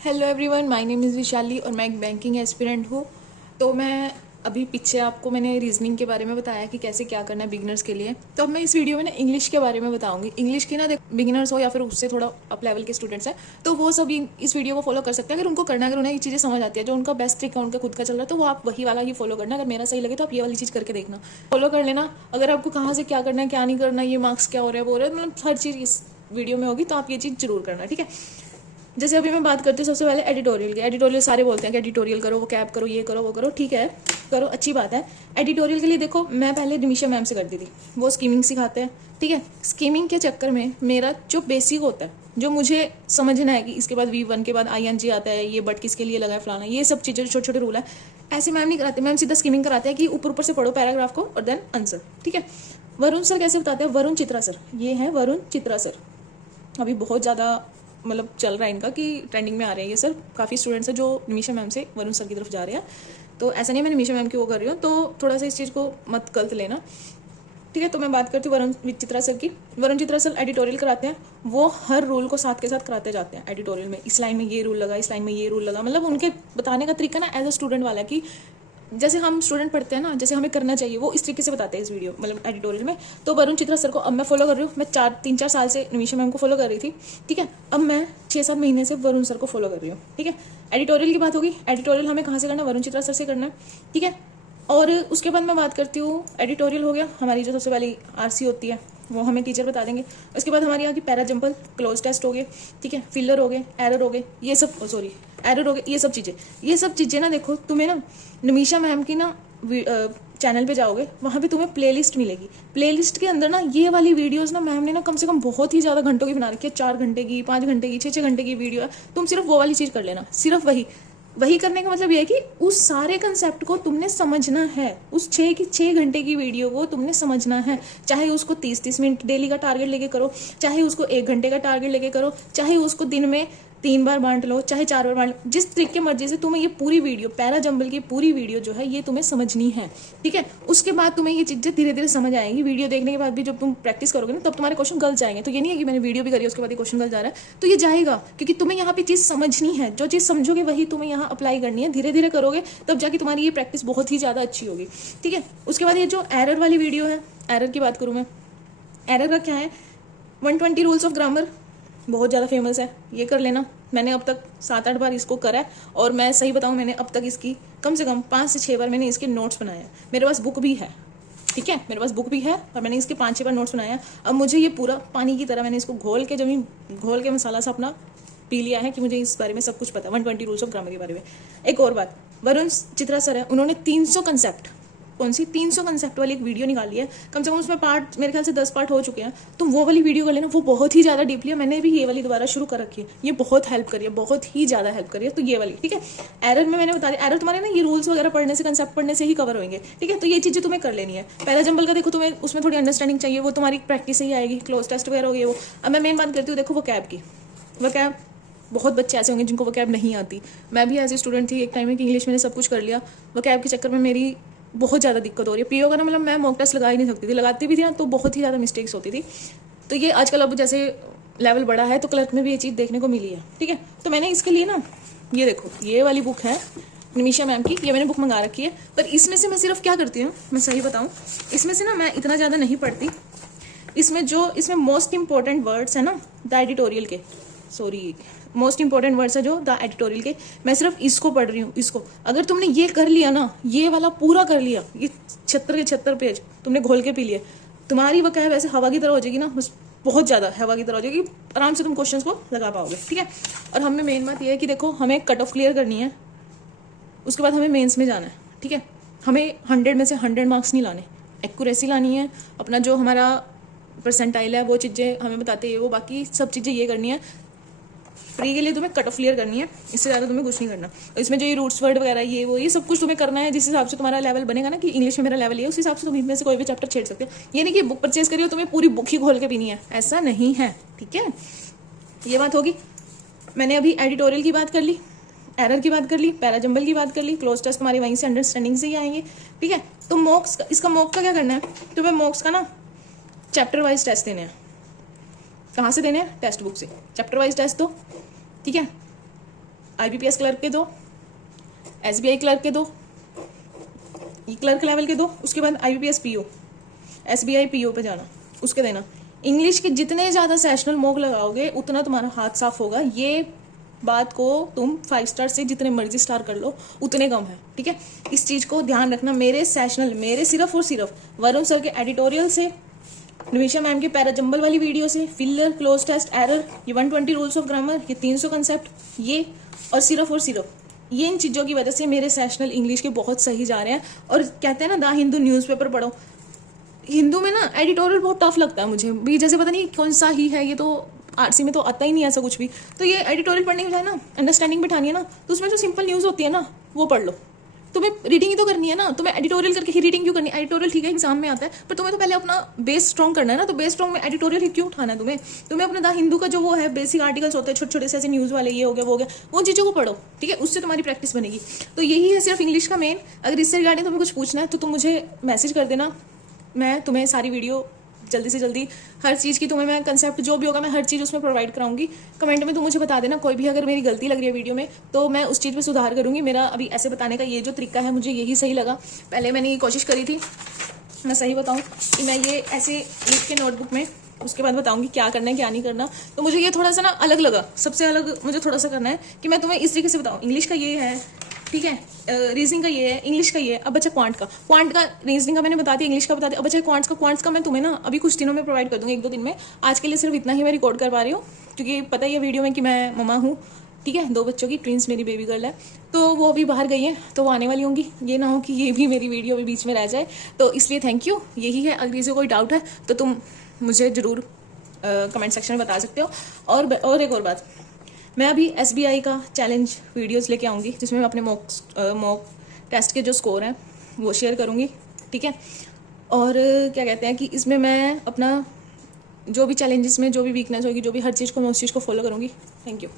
Hello everyone, my name is Vishali और मैं एक बैंकिंग एस्पिरेंट हूँ। तो मैं अभी पीछे आपको मैंने रीजनिंग के बारे में बताया कि कैसे क्या करना है बिगिनर्स के लिए। तो अब मैं इस वीडियो में ना इंग्लिश के बारे में बताऊंगी। इंग्लिश की ना बिगिनर्स हो या फिर उससे थोड़ा अप लेवल के स्टूडेंट्स हैं तो वो सब इस वीडियो को फॉलो कर सकते हैं अगर उनको करना है, अगर उन्हें ये चीज़ें समझ आती है। जो उनका बेस्ट ट्रिक है, उनका खुद का चल रहा है, तो वो आप वही वाला ही फॉलो करना। अगर मेरा सही लगे तो आप ये वाली चीज़ करके देखना, फॉलो कर लेना। अगर आपको कहाँ से क्या करना है, क्या नहीं करना, ये मार्क्स क्या हो रहा है, वो हो रहा है, मतलब हर चीज़ इस वीडियो में होगी। तो आप ये चीज़ जरूर करना, ठीक है। जैसे अभी मैं बात करती हूँ सबसे पहले एडिटोरियल की। एडिटोरियल सारे बोलते हैं कि एडिटोरियल करो, वो कैप करो, ये करो, वो करो, ठीक है, करो, अच्छी बात है। एडिटोरियल के लिए देखो, मैं पहले निमिषा मैम से करती थी, वो स्कीमिंग सिखाते हैं, ठीक है। स्कीमिंग के चक्कर में मेरा जो बेसिक होता है, जो मुझे समझना है कि इसके बाद V1 के बाद ING आता है, ये बट किसके लिए लगा है, फलाना, ये सब चीज़ें छोटे छोटे रूल है, ऐसे मैम नहीं कराते। मैम सीधा स्कीमिंग कराते हैं कि ऊपर ऊपर से पढ़ो पैराग्राफ को और देन आंसर, ठीक है। वरुण सर कैसे बताते हैं? वरुण चित्रा सर, ये है वरुण चित्रा सर। अभी बहुत ज़्यादा मतलब चल रहा है इनका कि ट्रेंडिंग में आ रहे हैं ये सर। काफ़ी स्टूडेंट्स हैं जो निमिषा मैम से वरुण सर की तरफ जा रहे हैं। तो ऐसा नहीं मैं निमिषा मैम की वो कर रही हूँ, तो थोड़ा सा इस चीज़ को मत गलत लेना, ठीक है। तो मैं बात करती हूँ वरुण चित्रा सर की। वरुण चित्रा सर एडिटोरियल कराते हैं, वो हर रूल को साथ के साथ कराते जाते हैं एडिटोरियल में। इस लाइन में ये रूल लगा, इस लाइन में ये रूल लगा, मतलब उनके बताने का तरीका ना एज अ स्टूडेंट वाला है कि जैसे हम स्टूडेंट पढ़ते हैं ना, जैसे हमें करना चाहिए, वो इस तरीके से बताते हैं इस वीडियो मतलब एडिटोरियल में। तो वरुण चित्रा सर को अब मैं फॉलो कर रही हूँ। मैं 3-4 साल से निमिषा मैम को फॉलो कर रही थी, ठीक है। अब मैं 6-7 महीने से वरुण सर को फॉलो कर रही हूँ, ठीक है। एडिटोरियल की बात होगी। एडिटोरियल हमें कहाँ से करना है? वरुण चित्रा सर से करना है, ठीक है। और उसके बाद मैं बात करती हूँ, एडिटोरियल हो गया, हमारी जो सबसे पहली RC होती है वो हमें टीचर बता देंगे। उसके बाद हमारी यहाँ की पैरा जंपल, क्लोज टेस्ट हो गए, ठीक है, फिलर हो गए, एरर हो गए, ये सब, सॉरी एरर हो गए, ये सब चीज़ें ना देखो तुम्हें ना निमिषा मैम की ना चैनल पे जाओगे, वहाँ पे तुम्हें प्लेलिस्ट मिलेगी। प्लेलिस्ट के अंदर ना ये वाली वीडियोस ना मैम ने ना कम से कम बहुत ही ज़्यादा घंटों की बना रखी है। 4 घंटे की, 5 घंटे की, 6-6 घंटे की वीडियो है। तुम सिर्फ वो वाली चीज़ कर लेना, सिर्फ वही करने का मतलब ये है कि उस सारे कंसेप्ट को तुमने समझना है। उस 6 घंटे की वीडियो को तुमने समझना है। चाहे उसको 30-30 मिनट डेली का टारगेट लेके करो, चाहे उसको 1 घंटे का टारगेट लेके करो, चाहे उसको दिन में 3 बार बांट लो, चाहे 4 बार बांट लो, जिस तरीके मर्जी से तुम्हें ये पूरी वीडियो, पैरा जंबल की पूरी वीडियो जो है ये तुम्हें समझनी है, ठीक है। उसके बाद तुम्हें ये चीज़ें धीरे धीरे समझ आएंगी। वीडियो देखने के बाद भी जब तुम प्रैक्टिस करोगे ना, तब तुम्हारे क्वेश्चन गल जाएंगे। तो ये नहीं है कि मैंने वीडियो भी करी उसके बाद ये क्वेश्चन गल जा रहा है, तो ये जाएगा, क्योंकि तुम्हें यहाँ पे चीज़ समझनी है। जो चीज़ समझोगे वही तुम्हें यहाँ अप्लाई करनी है। धीरे धीरे करोगे तब जाके तुम्हारी ये प्रैक्टिस बहुत ही ज़्यादा अच्छी होगी, ठीक है। उसके बाद ये जो एरर वाली वीडियो है, एरर की बात करूँ मैं, एरर का क्या है? 120 रूल्स ऑफ ग्रामर बहुत ज़्यादा फेमस है, ये कर लेना। मैंने अब तक 7-8 बार इसको करा है, और मैं सही बताऊँ मैंने अब तक इसकी कम से कम 5 से 6 बार मैंने इसके नोट्स बनाए हैं। मेरे पास बुक भी है, ठीक है, मेरे पास बुक भी है और मैंने इसके 5-6 बार नोट्स बनाया है। अब मुझे ये पूरा पानी की तरह मैंने इसको घोल के मसाला सा अपना पी लिया है कि मुझे इस बारे में सब कुछ पता है, 120 रूल्स ऑफ ग्रामर के बारे में। एक और बात, वरुण चित्रा सर है, उन्होंने 300 कंसेप्ट, कौन सी 300 कंसेप्ट वाली एक वीडियो निकाली है। कम से कम उसमें पार्ट मेरे ख्याल से 10 पार्ट हो चुके हैं। तुम वो वाली वीडियो कर लेना, वो बहुत ही ज़्यादा डीपली है। मैंने भी ये वाली दोबारा शुरू कर रखी है, ये बहुत हेल्प करी है, बहुत ही ज़्यादा हेल्प करी है। तो ये वाली, ठीक है। एरर में मैंने बता दिया, एरर तुम्हारे ना ये रूल्स वगैरह पढ़ने से, कंसेप्ट पढ़ने से ही कवर होंगे, ठीक है। तो ये चीज़ें तुम्हें कर लेनी है। पहला जंबल का देखो, तुम्हें उसमें थोड़ी अंडरस्टैंडिंग चाहिए, वो तुम्हारी प्रैक्टिस से ही आएगी। क्लोज टेस्ट वगैरह हो गई वो। अब मैं मेन बात करती हूँ, देखो वो कैब की, वो कैब बहुत बच्चे ऐसे होंगे जिनको वो कैब नहीं आती। मैं भी ऐसी स्टूडेंट थी एक टाइम में कि इंग्लिश मैंने सब कुछ कर लिया, वो कैब के चक्कर में मेरी बहुत ज़्यादा दिक्कत हो रही है। पीओ का ना मतलब मैं मॉक टेस्ट लगा ही नहीं सकती थी, लगाती भी थी ना तो बहुत ही ज़्यादा मिस्टेक्स होती थी। तो ये आजकल अब जैसे लेवल बढ़ा है तो क्लर्क में भी ये चीज़ देखने को मिली है, ठीक है। तो मैंने इसके लिए ना, ये देखो ये वाली बुक है निमिषा मैम की, ये मैंने बुक मंगा रखी है। पर इसमें से मैं सिर्फ क्या करती हूँ, मैं सही बताऊँ, इसमें से ना मैं इतना ज़्यादा नहीं पढ़ती। इसमें मोस्ट इंपॉर्टेंट वर्ड्स है ना द एडिटोरियल के, सॉरी मोस्ट इंपॉर्टेंट वर्ड्स है जो द एडिटोरियल के, मैं सिर्फ इसको पढ़ रही हूँ। इसको अगर तुमने ये कर लिया ना, ये वाला पूरा कर लिया, ये 76 के 76 पेज तुमने घोल के पी लिए, तुम्हारी वो क्या है वैसे हवा की तरह हो जाएगी ना, बस बहुत ज़्यादा हवा की तरह हो जाएगी, आराम से तुम क्वेश्चंस को लगा पाओगे, ठीक है। और हमें मेन बात ये है कि देखो हमें कट ऑफ क्लियर करनी है, उसके बाद हमें मेंस में जाना है, ठीक है। हमें 100 में से 100 मार्क्स नहीं लाने, एक्यूरेसी लानी है। अपना जो हमारा परसेंटाइल है वो चीज़ें हमें बताते हैं, वो बाकी सब चीज़ें ये करनी है। प्री के लिए तुम्हें कट ऑफ क्लियर करनी है, इससे ज़्यादा तुम्हें कुछ नहीं करना। इसमें जो ये रूट्स वर्ड वगैरह ये सब कुछ तुम्हें करना है, जिस हिसाब से तुम्हारा लेवल बनेगा ना कि इंग्लिश में मेरा लेवल ये, उस हिसाब से तुम इनमें से कोई भी चैप्टर छेड़ सकते हो। ये नहीं कि बुक परचेज करिए तुम्हें पूरी बुक ही खोल के पीनी है, ऐसा नहीं है, ठीक है। ये बात होगी। मैंने अभी एडिटोरियल की बात कर ली, एरर की बात कर ली, पैरा जंबल की बात कर ली, क्लोज टेस्ट तुम्हारी वहीं से अंडरस्टैंडिंग से ही आएंगे, ठीक है। तो मॉक्स का, इसका मॉक का क्या करना है, तुम्हें मॉक्स का ना चैप्टर वाइज टेस्ट देने हैं। कहाँ से देने हैं? टेक्स्ट बुक से चैप्टर वाइज टेस्ट दो, ठीक है। IBPS क्लर्क के दो, SBI क्लर्क के दो, ये क्लर्क लेवल के दो, उसके बाद IBPS PO, SBI PO पे जाना, उसके देना। इंग्लिश के जितने ज़्यादा सेशनल मॉक लगाओगे उतना तुम्हारा हाथ साफ होगा। ये बात को तुम 5 स्टार से जितने मर्जी स्टार कर लो उतने कम है, ठीक है। इस चीज़ को ध्यान रखना। मेरे सेशनल, मेरे सिर्फ और सिर्फ वरुण सर के एडिटोरियल से, निमिषा मैम के पैराजंबल वाली वीडियो से, फिलर, क्लोज टेस्ट, एरर, ये 120 रूल्स ऑफ ग्रामर, ये 300 कंसेप्ट, ये और सिर्फ ये इन चीज़ों की वजह से मेरे सेशनल इंग्लिश के बहुत सही जा रहे हैं। और कहते हैं ना, द हिंदू न्यूज़पेपर पढ़ो। हिंदू में ना एडिटोरियल बहुत टफ लगता है मुझे भी, जैसे पता नहीं कौन सा ही है, ये तो आरसी में तो आता ही नहीं ऐसा कुछ भी। तो ये एडिटोरियल पढ़ने की बजाय ना अंडरस्टैंडिंग बिठानी है ना, तो उसमें जो सिंपल न्यूज़ होती है ना वो पढ़ लो। तुम्हें रीडिंग ही तो करनी है ना, तुम्हें एडिटोरियल करके ही रीडिंग क्यों करनी है? एडिटोरियल ठीक है एग्जाम में आता है, पर तुम्हें तो पहले अपना बेस स्ट्रॉन्ग करना है ना। तो बेस स्ट्रॉन्ग में एडिटोरियल ही क्यों उठाना है तुम्हें अपने द हिंदू का जो वो है बेसिक आर्टिकल्स होते हैं छोटे छोटे से ऐसे न्यूज़ वाले, ये हो गया वो हो गया, वो चीज़ों को पढ़ो, ठीक है। उससे तुम्हारी प्रैक्टिस बनेगी। तो यही है सिर्फ इंग्लिश का मेन। अगर इससे रिगार्डिंग तुम्हें कुछ पूछना है तो तुम मुझे मैसेज कर देना, मैं तुम्हें सारी वीडियो जल्दी से जल्दी हर चीज़ की तुम्हें मैं कंसेप्ट जो भी होगा मैं हर चीज़ उसमें प्रोवाइड कराऊंगी। कमेंट में तुम मुझे बता देना कोई भी अगर मेरी गलती लग रही है वीडियो में, तो मैं उस चीज़ पे सुधार करूंगी। मेरा अभी ऐसे बताने का ये जो तरीका है मुझे यही सही लगा। पहले मैंने ये कोशिश करी थी, मैं सही बताऊँ कि मैं ये ऐसे लिख के नोटबुक में उसके बाद बताऊंगी क्या करना है क्या नहीं करना। तो मुझे ये थोड़ा सा ना अलग लगा, सबसे अलग मुझे थोड़ा सा करना है कि मैं तुम्हें इस तरीके से बताऊँ। इंग्लिश का ये है, ठीक है, रीजनिंग का ये है, इंग्लिश का ये है। अब बच्चा क्वांट का रीजनिंग का मैंने बता दिया, इंग्लिश का बता दिया। अब बच्चा क्वांट्स का मैं तुम्हें ना अभी कुछ दिनों में प्रोवाइड कर दूंगी, 1-2 दिन में। आज के लिए सिर्फ इतना ही मैं रिकॉर्ड कर पा रही हूँ, क्योंकि पता ही है वीडियो में कि मैं मम्मा हूँ, ठीक है, 2 बच्चों की, ट्विंस मेरी बेबी गर्ल है। तो वो अभी बाहर गई है, तो वो आने वाली होंगी, ये ना हो कि ये भी मेरी वीडियो भी बीच में रह जाए। तो इसलिए थैंक यू, यही है। अगर किसी को कोई डाउट है तो तुम मुझे ज़रूर कमेंट सेक्शन में बता सकते हो। और एक और बात, मैं अभी SBI का चैलेंज वीडियोस लेके आऊँगी, जिसमें मैं अपने मॉक टेस्ट के जो स्कोर हैं वो शेयर करूँगी, ठीक है। और क्या कहते हैं कि इसमें मैं अपना जो भी चैलेंजेस में जो भी वीकनेस होगी, जो भी हर चीज़ को मैं उस चीज़ को फॉलो करूँगी। Thank you.